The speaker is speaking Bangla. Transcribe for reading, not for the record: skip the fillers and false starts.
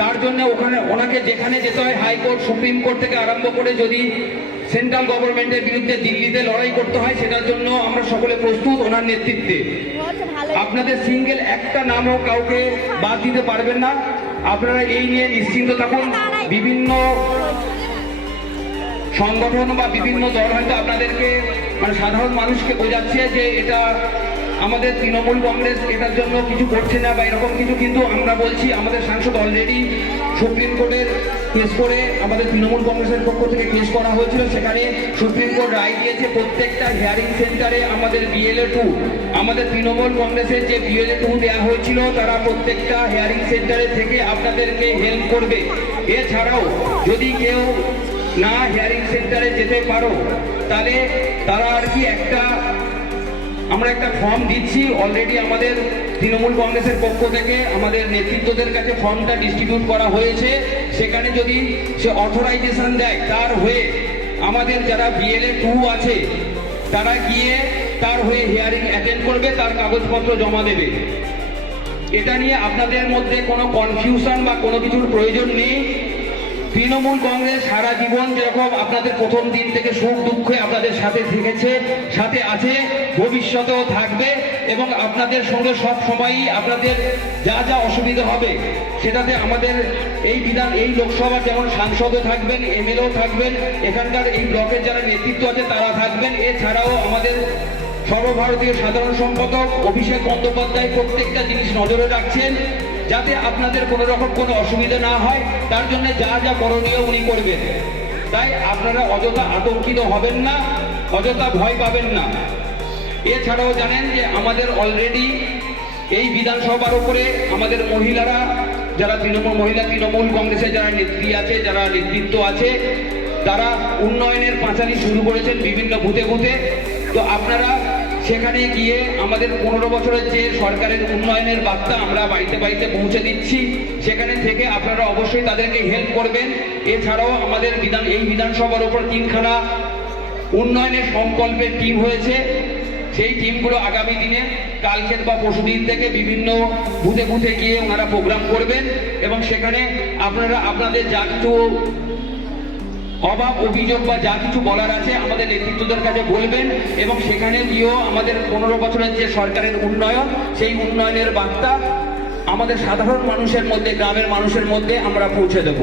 তার জন্য ওনাকে যেখানে যেতে হয় হাইকোর্ট, সুপ্রিম কোর্ট থেকে আরম্ভ করে যদি সেন্ট্রাল গভর্নমেন্টের বিরুদ্ধে দিল্লিতে লড়াই করতে হয়, সেটার জন্য আমরা সকলে প্রস্তুত ওনার নেতৃত্বে। আপনাদের সিঙ্গেল একটা নামও কাউকে বাদ দিতে পারবেন না। আপনারা এই নিয়ে নিশ্চিন্ত থাকুন। বিভিন্ন সংগঠন বা বিভিন্ন দল হয়তো আপনাদেরকে সাধারণ মানুষকে বোঝাচ্ছে যে এটা আমাদের তৃণমূল কংগ্রেস এটার জন্য কিছু করছে না বা এরকম কিছু, কিন্তু আমরা বলছি আমাদের সাংসদ অলরেডি সুপ্রিম কোর্টের কেস করে আমাদের তৃণমূল কংগ্রেসের পক্ষ থেকে কেস করা হয়েছিল। সেখানে সুপ্রিম কোর্ট রায় দিয়েছে প্রত্যেকটা হিয়ারিং সেন্টারে আমাদের BLA 2, আমাদের তৃণমূল কংগ্রেসের যে BLA 2 দেওয়া হয়েছিল তারা প্রত্যেকটা হিয়ারিং সেন্টারে থেকে আপনাদেরকে হেল্প করবে। এছাড়াও যদি কেউ না হিয়ারিং সেন্টারে যেতে পারো তাহলে তারা আর কি আমরা একটা ফর্ম দিচ্ছি অলরেডি আমাদের তৃণমূল কংগ্রেসের পক্ষ থেকে আমাদের নেতৃত্বদের কাছে ফর্মটা ডিস্ট্রিবিউট করা হয়েছে। সেখানে যদি সে অথরাইজেশন দেয় তার হয়ে আমাদের যারা BLA 2 আছে তারা গিয়ে তার হয়ে হিয়ারিং অ্যাটেন্ড করবে, তার কাগজপত্র জমা দেবে। এটা নিয়ে আপনাদের মধ্যে কোনো কনফিউশন বা কোনো কিছুর প্রয়োজন নেই। তৃণমূল কংগ্রেস সারা জীবন যেরকম আপনাদের প্রথম দিন থেকে সুখ দুঃখে আপনাদের সাথে থেকেছে, সাথে আছে, ভবিষ্যতেও থাকবে এবং আপনাদের সঙ্গে সব সময়ই আপনাদের যা যা অসুবিধা হবে সেটাতে আমাদের এই লোকসভার যেমন সাংসদও থাকবেন, MLA থাকবেন, এখানকার এই ব্লকের যারা নেতৃত্ব আছে তারা থাকবেন। এছাড়াও আমাদের সর্বভারতীয় সাধারণ সম্পাদক অভিষেক বন্দ্যোপাধ্যায় প্রত্যেকটা জিনিস নজরে রাখছেন যাতে আপনাদের কোনো রকম কোনো অসুবিধা না হয়, তার জন্য যা যা করণীয় উনি করবেন। তাই আপনারা অযথা আতঙ্কিত হবেন না, অযথা ভয় পাবেন না। এছাড়াও জানেন যে আমাদের অলরেডি এই বিধানসভার উপরে আমাদের মহিলারা যারা তৃণমূল কংগ্রেসের যারা নেত্রী আছে, যারা নেতৃত্ব আছে, তারা উন্নয়নের পাঁচালী শুরু করেছেন বিভিন্ন বুথে বুথে। তো আপনারা সেখানে গিয়ে আমাদের 15 বছরের যে সরকারের উন্নয়নের বার্তা আমরা বাড়িতে বাড়িতে পৌঁছে দিচ্ছি, সেখানে থেকে আপনারা অবশ্যই তাদেরকে হেল্প করবেন। এছাড়াও আমাদের এই বিধানসভার উপর 3খানা উন্নয়নের সংকল্পের টিম হয়েছে। সেই টিমগুলো আগামী দিনে কালকে বা পরশুদিন থেকে বিভিন্ন বুথে বুথে গিয়ে ওনারা প্রোগ্রাম করবেন এবং সেখানে আপনারা আপনাদের যা কিছু অভাব অভিযোগ বা যা কিছু বলার আছে আমাদের নেতৃত্বদের কাছে বলবেন এবং সেখানে গিয়েও আমাদের 15 বছরের যে সরকারের উন্নয়ন, সেই উন্নয়নের বার্তা আমাদের সাধারণ মানুষের মধ্যে, গ্রামের মানুষের মধ্যে আমরা পৌঁছে দেব।